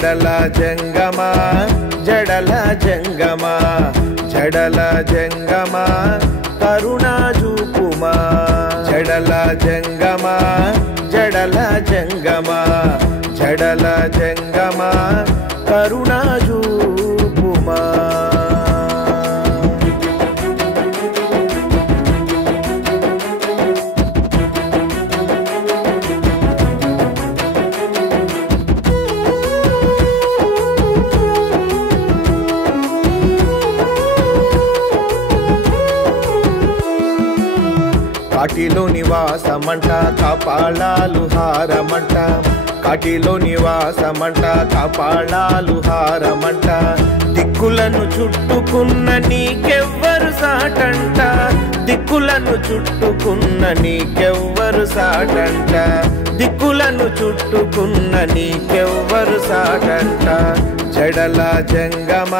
జడల జంగమ జడల జంగమ జడల జంగమ కరుణా చూపుమా జడల జంగమ జడల జంగమ జడల జంగమ కరుణా చూపుమా కాటిలో నివాసమంట కపాళాలు హారమంట కాటిలో నివాసమంట కపాళాలు హారమంట దిక్కులను చుట్టుకున్న నీకెవ్వరు సాటంట దిక్కులను చుట్టుకున్న నీకెవ్వరు సాటంట దిక్కులను చుట్టుకున్న నీకెవ్వరు సాటంట జడల జంగమ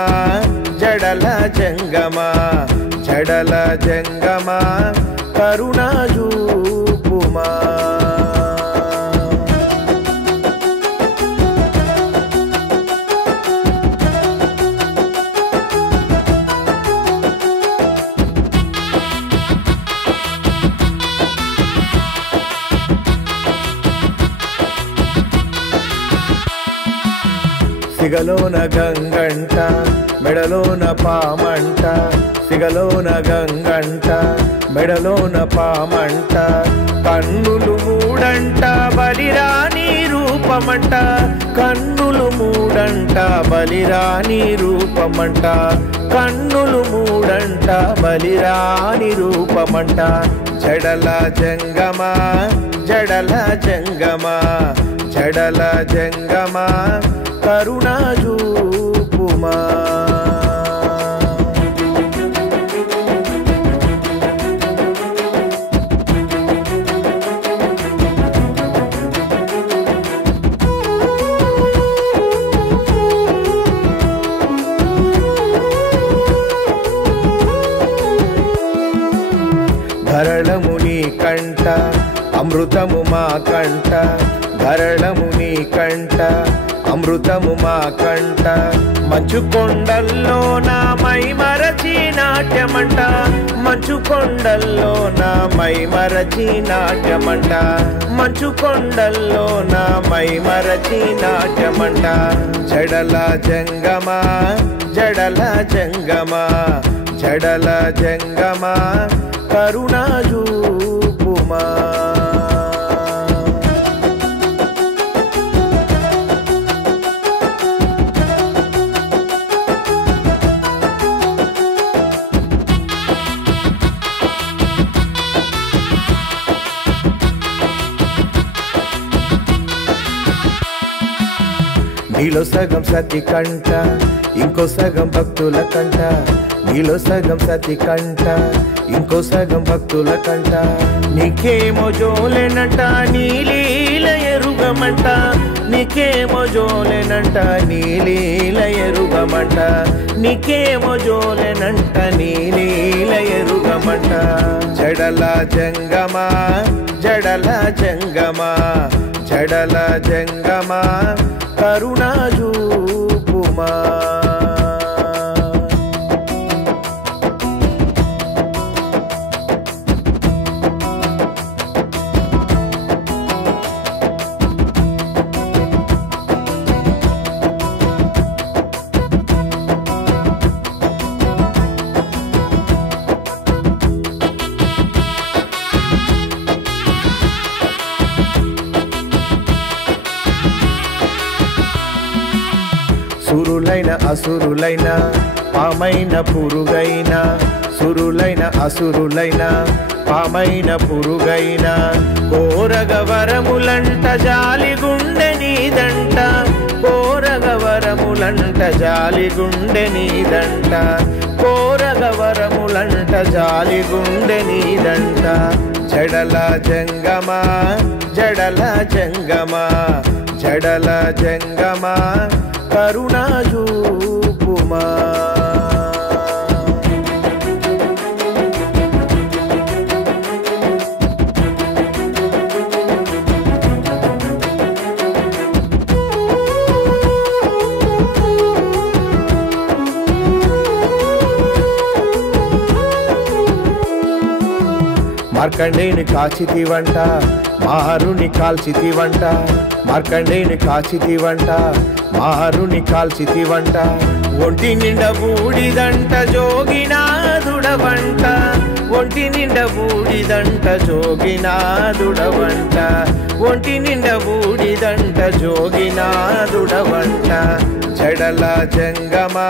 జడల జంగమ జడల జంగమ కరుణా చూపుమా సిగలోన గంగంట మెడలోన పామంట సిగలోన గంగంట మెడలోన పామంట కన్నులు మూడంట బలిరాని రూపమంట కన్నులు మూడంట బలిరాని రూపమంట కన్నులు మూడంట బలిరాని రూపమంట జడల జంగమ జడల జంగమ జడల జంగమ కరుణా చూపుమా ధరళము నీ కంట అమృతము మా కంట ధరళము నీ కంట అమృతము మా కంట మంచు కొండల్లో నా మై మరచి నాట్యమంట మంచు కొండల్లో నా మై మరచి నాట్యమంట మంచు కొండల్లో నా మై మరచి నాట్యమంట జడల జంగమ జడల జంగమ జడల జంగమ కరుణా చూపుమా నీలో సగం సతి కంట ఇంకో సగం భక్తుల కంట నీలో సగం సతి కంట ఇంకో సగం భక్తుల కంట నీకేమో జోలెనంట నీలీల ఎరుగమంట నీకేమో జోలెనంట నీలీల ఎరుగమంట నీకేమో జోలెనంట నీలీల ఎరుగమంట జడల జంగమ జడల జంగమ జడల జంగమ కరుణా చూపుమా సురులైన అసురులైన పామైన పురుగైన సురులైన అసురులైన పామైన పురుగైన కోరగ వరములంట జాలి గుండె నీదంట కోరగ వరములంట జాలి గుండె నీదంట కోరగ వరములంట జాలి గుండె నీదంట జడల జంగమ జడల జంగమ జడల జంగమ కరుణా చూపుమా మార్కండేయుని కాచితివంట మారుని కాల్చితివంట మార్కండేయుని కాచితివంట మారుని కాల్చితివంట ఒంటి నిండా బూడిదంట జోగినాథుడవంట ఒంటి నిండా బూడిదంట జోగినాథుడవంట ఒంటి నిండా బూడిదంట జోగినాథుడవంట జడల జంగమా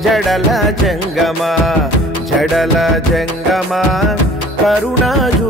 జడల జంగమా జడల జంగమా కరుణాజూ